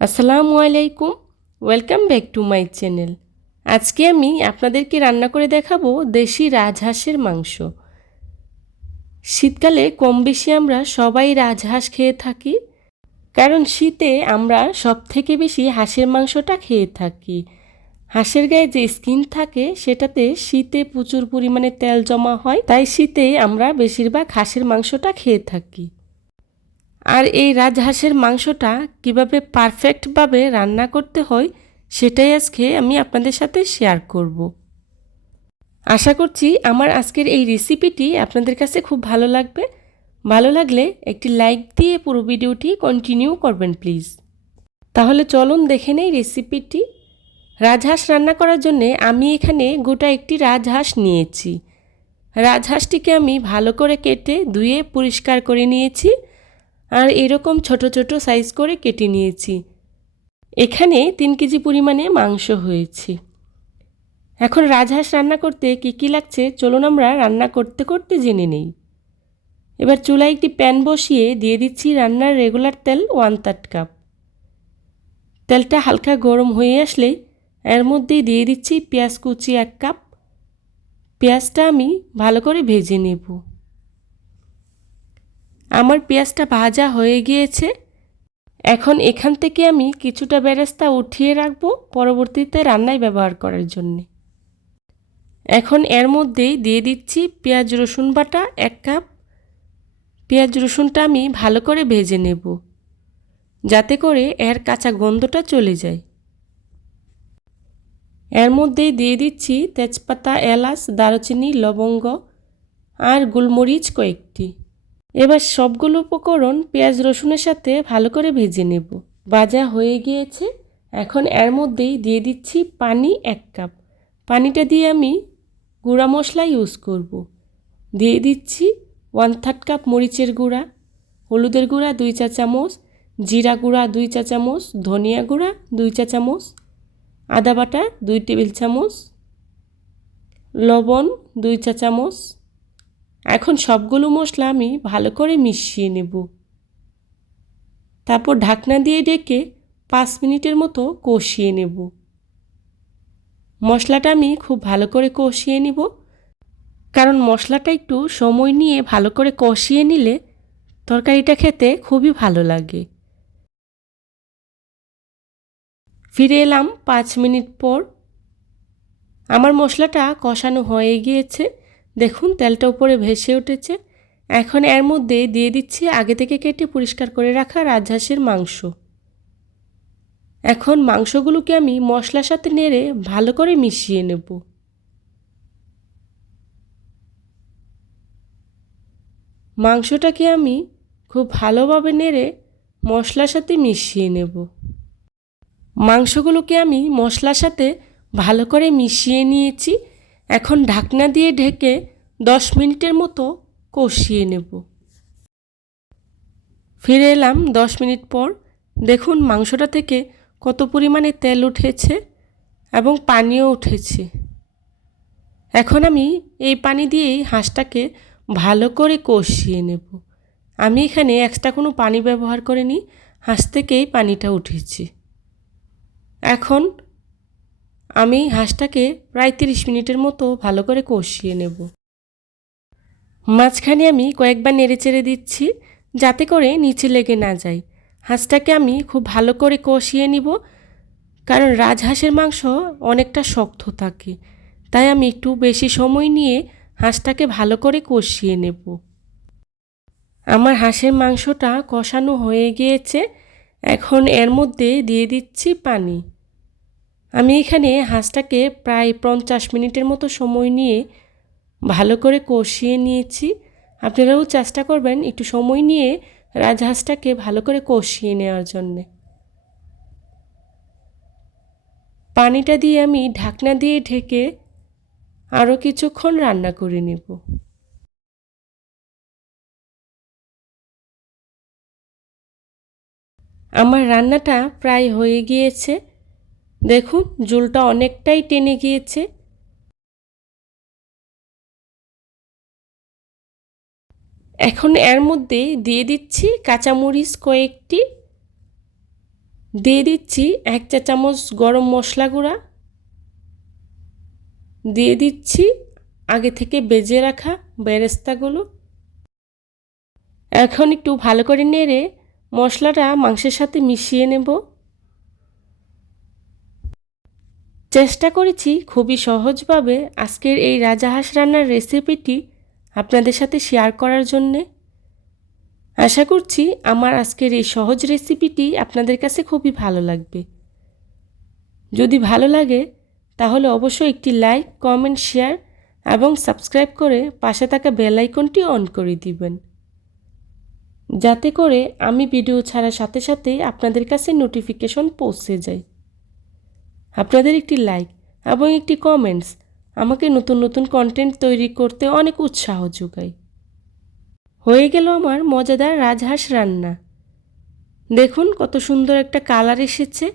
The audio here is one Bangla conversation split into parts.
আসসালামু আলাইকুম, welcome back to my channel. আজকে আমি আপনাদেরকে রান্না করে দেখাবো দেশি রাজহাঁসের মাংস। শীতকালে কম বেশি আমরা সবাই রাজহাঁস খেয়ে থাকি, কারণ শীতে আমরা সব থেকে বেশি হাঁসের মাংসটা খেয়ে থাকি। হাঁসের গায়ে যে স্কিন থাকে সেটাতে শীতে প্রচুর পরিমাণে তেল জমা হয়, তাই শীতে আমরা বেশিরভাগ হাঁসের মাংসটা খেয়ে থাকি। আর এই রাজহাঁসের মাংসটা কিভাবে পারফেক্টভাবে রান্না করতে হয় সেটাই আজকে আমি আপনাদের সাথে শেয়ার করব। আশা করছি আমার আজকের এই রেসিপিটি আপনাদের কাছে খুব ভালো লাগবে। ভালো লাগলে একটি লাইক দিয়ে পুরো ভিডিওটি কন্টিনিউ করবেন প্লিজ। তাহলে চলুন দেখে নেই রেসিপিটি। রাজহাঁস রান্না করার জন্য আমি এখানে গোটা একটি রাজহাঁস নিয়েছি। রাজহাঁসটিকে আমি ভালো করে কেটে ধুয়ে পরিষ্কার করে নিয়েছি, আর এরকম ছোট ছোট সাইজ করে কেটে নিয়েছি। এখানে 3 কেজি পরিমাণে মাংস হয়েছে। এখন রাজহাঁস রান্না করতে কী লাগছে চলুন আমরা রান্না করতে করতে জেনে নেই। এবার চুলায় একটি প্যান বসিয়ে দিয়ে দিচ্ছি রান্নার রেগুলার তেল 1/3 কাপ। তেলটা হালকা গরম হয়ে আসলে এর মধ্যে দিয়ে দিচ্ছি পেঁয়াজ কুচি 1 কাপ। পেঁয়াজটা আমি ভালো করে ভেজে নেব। আমার পেঁয়াজটা ভাজা হয়ে গিয়েছে। এখন এখান থেকে আমি কিছুটা বেরেস্তা উঠিয়ে রাখবো পরবর্তীতে রান্নায় ব্যবহার করার জন্য। এখন এর মধ্যেই দিয়ে দিচ্ছি পেঁয়াজ রসুন বাটা 1 কাপ। পেঁয়াজ রসুনটা আমি ভালো করে ভেজে নেব, যাতে করে এর কাঁচা গন্ধটা চলে যায়। এর মধ্যেই দিয়ে দিচ্ছি তেজপাতা, এলাচ, দারুচিনি, লবঙ্গ আর গোলমরিচ কয়েকটি। এবার সবগুলো উপকরণ পেঁয়াজ রসুনের সাথে ভালো করে ভেজে নেব। ভাজা হয়ে গিয়েছে। এখন এর মধ্যেই দিয়ে দিচ্ছি পানি 1 কাপ। পানিটা দিয়ে আমি গুঁড়া মশলা ইউজ করব। দিয়ে দিচ্ছি 1/3 কাপ মরিচের গুঁড়া, হলুদের গুঁড়া 2 চা চামচ, জিরা গুঁড়া 2 চা চামচ, ধনিয়া গুঁড়া 2 চা চামচ, আদা বাটা 2 টেবিল চামচ, লবণ 2 চা চামচ। এখন সবগুলো মশলা আমি ভালো করে মিশিয়ে নেব। তারপর ঢাকনা দিয়ে ঢেকে 5 মিনিটের মতো কষিয়ে নেব। মশলাটা আমি খুব ভালো করে কষিয়ে নিব, কারণ মশলাটা একটু সময় নিয়ে ভালো করে কষিয়ে নিলে তরকারিটা খেতে খুবই ভালো লাগে। ফিরে এলাম 5 মিনিট পর। আমার মশলাটা কষানো হয়ে গিয়েছে। দেখুন তেলটা উপরে ভেসে উঠেছে। এখন এর মধ্যে দিয়ে দিচ্ছি আগে থেকে কেটে পরিষ্কার করে রাখা রাজহাঁসের মাংস। এখন মাংসগুলোকে আমি মশলার সাথে নেড়ে ভালো করে মিশিয়ে নেব। মাংসটাকে আমি খুব ভালোভাবে নেড়ে মশলার সাথে মিশিয়ে নেব। মাংসগুলোকে আমি মশলার সাথে ভালো করে মিশিয়ে নিয়েছি। এখন ঢাকনা দিয়ে ঢেকে 10 মিনিটের মতো কষিয়ে নেব। ফিরে এলাম 10 মিনিট পর। দেখুন মাংসটা থেকে কত পরিমাণে তেল উঠেছে এবং পানিও উঠেছে। এখন আমি এই পানি দিয়েই হাঁসটাকে ভালো করে কষিয়ে নেব। আমি এখানে এক্সট্রা কোনো পানি ব্যবহার করিনি, হাঁস থেকেই পানিটা উঠেছে। এখন আমি হাঁসটাকে প্রায় 30 মিনিটের মতো ভালো করে কষিয়ে নেব। মাঝখানে আমি কয়েকবার নেড়েচেড়ে দিচ্ছি, যাতে করে নিচে লেগে না যায়। হাঁসটাকে আমি খুব ভালো করে কষিয়ে নিব, কারণ রাজহাঁসের মাংস অনেকটা শক্ত থাকে, তাই আমি একটু বেশি সময় নিয়ে হাঁসটাকে ভালো করে কষিয়ে নেব। আমার হাঁসের মাংসটা কষানো হয়ে গিয়েছে। এখন এর মধ্যে দিয়ে দিচ্ছি পানি। আমি এখানে হাঁসটাকে প্রায় 50 মিনিটের মতো সময় নিয়ে ভালো করে কষিয়ে নিয়েছি। আপনারাও চেষ্টা করবেন একটু সময় নিয়ে রাজহাঁসটাকে ভালো করে কষিয়ে নেওয়ার জন্যে। পানিটা দিয়ে আমি ঢাকনা দিয়ে ঢেকে আরও কিছুক্ষণ রান্না করে নেব। আমার রান্নাটা প্রায় হয়ে গিয়েছে। দেখুন ঝোলটা অনেকটাই টেনে গিয়েছে। এখন এর মধ্যে দিয়ে দিচ্ছি কাঁচামরিচ কয়েকটি। দিয়ে দিচ্ছি 1 চা চামচ গরম মশলা গুঁড়া, দিয়ে দিচ্ছি আগে থেকে ভেজে রাখা বেরেস্তাগুলো। এখন একটু ভালো করে নেড়ে মশলাটা মাংসের সাথে মিশিয়ে নেব। চেষ্টা করেছি খুবই সহজভাবে আজকের এই রাজহাঁস রান্নার রেসিপিটি আপনাদের সাথে শেয়ার করার জন্যে। আশা করছি আমার আজকের এই সহজ রেসিপিটি আপনাদের কাছে খুবই ভালো লাগবে। যদি ভালো লাগে তাহলে অবশ্যই একটি লাইক, কমেন্ট, শেয়ার এবং সাবস্ক্রাইব করে পাশে থাকা বেল আইকনটি অন করে দিবেন, যাতে করে আমি ভিডিও ছাড়ার সাথে সাথেই আপনাদের কাছে নোটিফিকেশন পৌঁছে যায়। আপনাদের একটি লাইক এবং একটি কমেন্টস আমাকে নতুন নতুন কন্টেন্ট তৈরি করতে অনেক উৎসাহ যোগায়। হয়ে গেল আমার মজাদার রাজহাঁস রান্না। দেখুন কত সুন্দর একটা কালার এসেছে।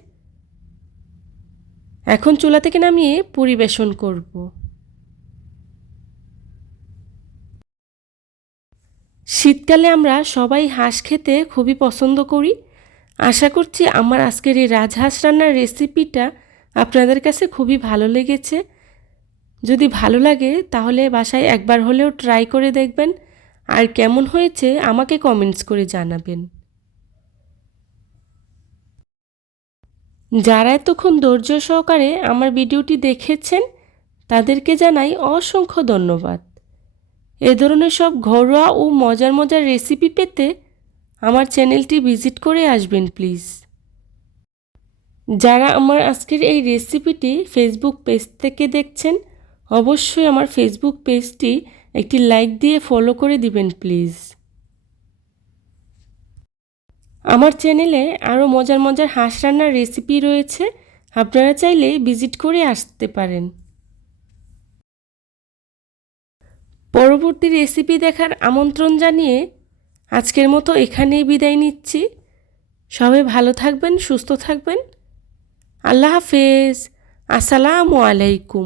এখন চুলা থেকে নামিয়ে পরিবেশন করব। শীতকালে আমরা সবাই হাঁস খেতে খুবই পছন্দ করি। আশা করছি আমার আজকের এই রাজহাঁস রান্নার রেসিপিটা আপনাদের কাছে খুবই ভালো লেগেছে। যদি ভালো লাগে তাহলে বাসায় একবার হলেও ট্রাই করে দেখবেন, আর কেমন হয়েছে আমাকে কমেন্টস করে জানাবেন। যারা এতক্ষণ ধৈর্য সহকারে আমার ভিডিওটি দেখেছেন তাদেরকে জানাই অসংখ্য ধন্যবাদ। এ ধরনের সব ঘরোয়া ও মজার মজার রেসিপি পেতে আমার চ্যানেলটি ভিজিট করে আসবেন প্লিজ। যারা আমার আজকের এই রেসিপিটি ফেসবুক পেজ থেকে দেখছেন অবশ্যই আমার ফেসবুক পেজটি একটি লাইক দিয়ে ফলো করে দিবেন প্লিজ। আমার চ্যানেলে আরও মজার মজার হাঁস রান্নার রেসিপি রয়েছে, আপনারা চাইলে ভিজিট করে আসতে পারেন। পরবর্তী রেসিপি দেখার আমন্ত্রণ জানিয়ে আজকের মতো এখানেই বিদায় নিচ্ছি। সবাই ভালো থাকবেন, সুস্থ থাকবেন। আল্লাহ হাফেজ। আসসালামু আলাইকুম।